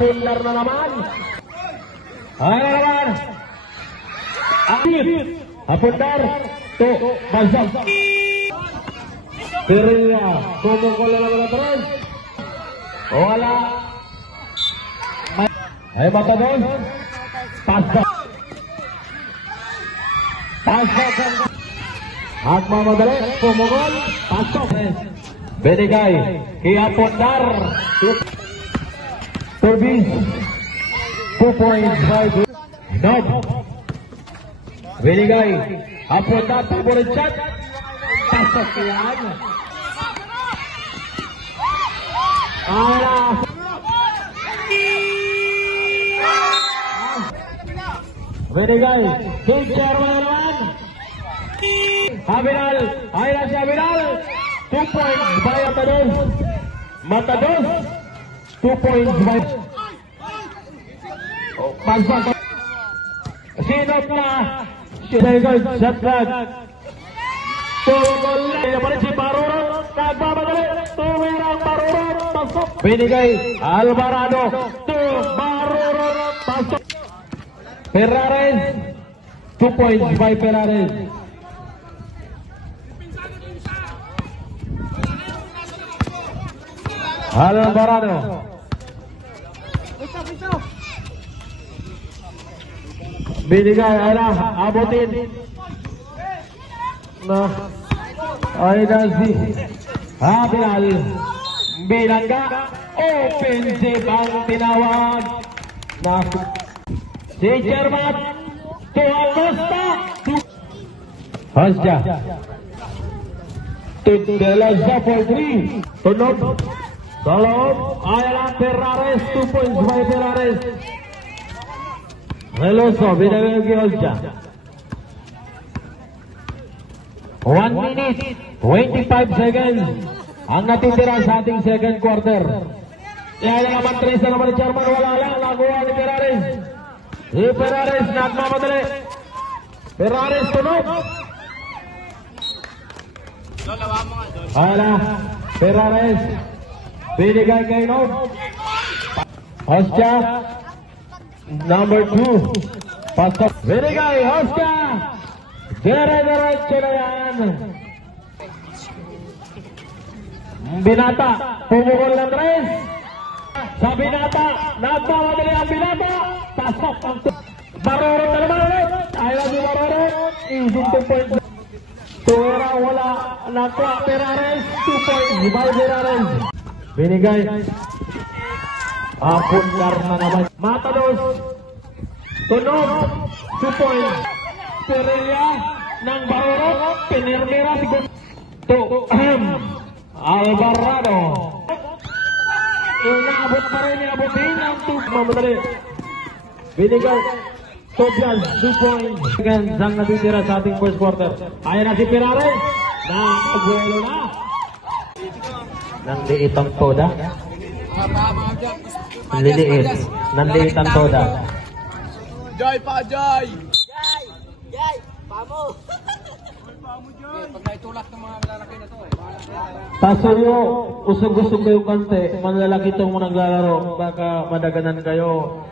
Apundar na naman. Ay na naman. Aktif. Apundar. To. Basag. Perilla. Kumukul na naman terus. Wala. Ay Matador. Pasok. Pasok. At mamadali. Kumukul. Pasok. Binigay. Apundar. Turbis. 2.5. Nob. Binigay. Apundar. Favorite shot. Pasok yan. Binigay. Teacher mo naman. Abinal. Ay na si Abinal. 2 points by Matados. Matados. 2 points by. Pasok. Sinop na. Shot flag. Tungkol na. Naman si Barurot. Nagmamadali. Tuwirang Barurot. Pasok. Binigay. Alvarado. Barurot. Pasok. Ferrares. 2 points by Ferrares. Alvarado. Binigay. Ay na. Abutin. Na. Ay na si Abinal. Bilangga. Offensive ang tinawag. Na. Si Jermat. To Augusta. Hasja. To Delazza for 3. Tunog. Salom. Ayala Ferrares. 2 points by Ferrares. Veloso. Binagay kay Hasja. 1 minute, 25 seconds ang natitira sa ating second quarter. Kaya naman 3 na naman ni Chairman, wala lang, nakuha ni Ferrares. Si Ferrares, nagmamadali. Ferrares, tunog. Hala, Ferrares, binigay kay Nob. Hostia, number 2. Pasok, binigay, Hostia. Dire-diretso na yan. Binata, pumukol ng 3. Sa Binata, nagmamadali ang Binata. Pasok ang Barurot na naman ulit. Ayaw si Barurot. Easy 2 points. Tuwera, wala. Nakwa, Ferrares. 2 points. By Ferrares. Binigay. Apundar na naman. Matados. Tunog. 2 points. Perilla ng Barurot. Pinirmira si to Alvarado. Inaabot pa rin. Inabotin ang 2. Mamadali. Binigay. Tobias. 2 points. Gandang natitira sa ating first quarter. Ayan na si Ferrares. Nakaguelo na. Nanliit ang toda. Liliit. Nanliit ang toda. Jai pa, Jai! Jai! Pamo! Pag naitulak ng mga malalaki na to Paso nyo, usog-usog kayo kante. Manlalaki itong mga naglalaro. Baka madaganan kayo.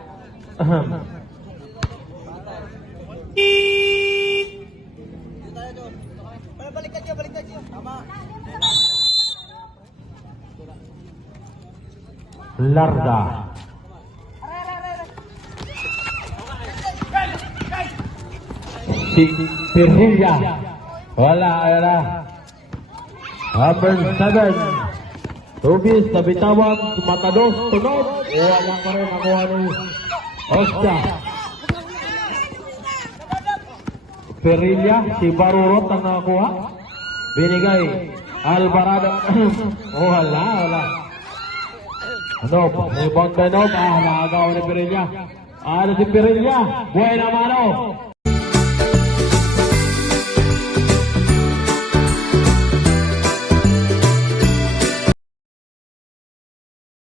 Baliktad nyo. Tama. Larda. Si Perilla. Wala, wala. Number 7. Rubis, nabitawan. Matados, tunog. Wala ka rin nakuha ni Oscar. Perilla, si Barurot ang nakakuha. Binigay. Alvarado. Wala, wala. Nob, rebound by Nob. Nakagawa ni Perilla. Ano si Perilla? Buena mano.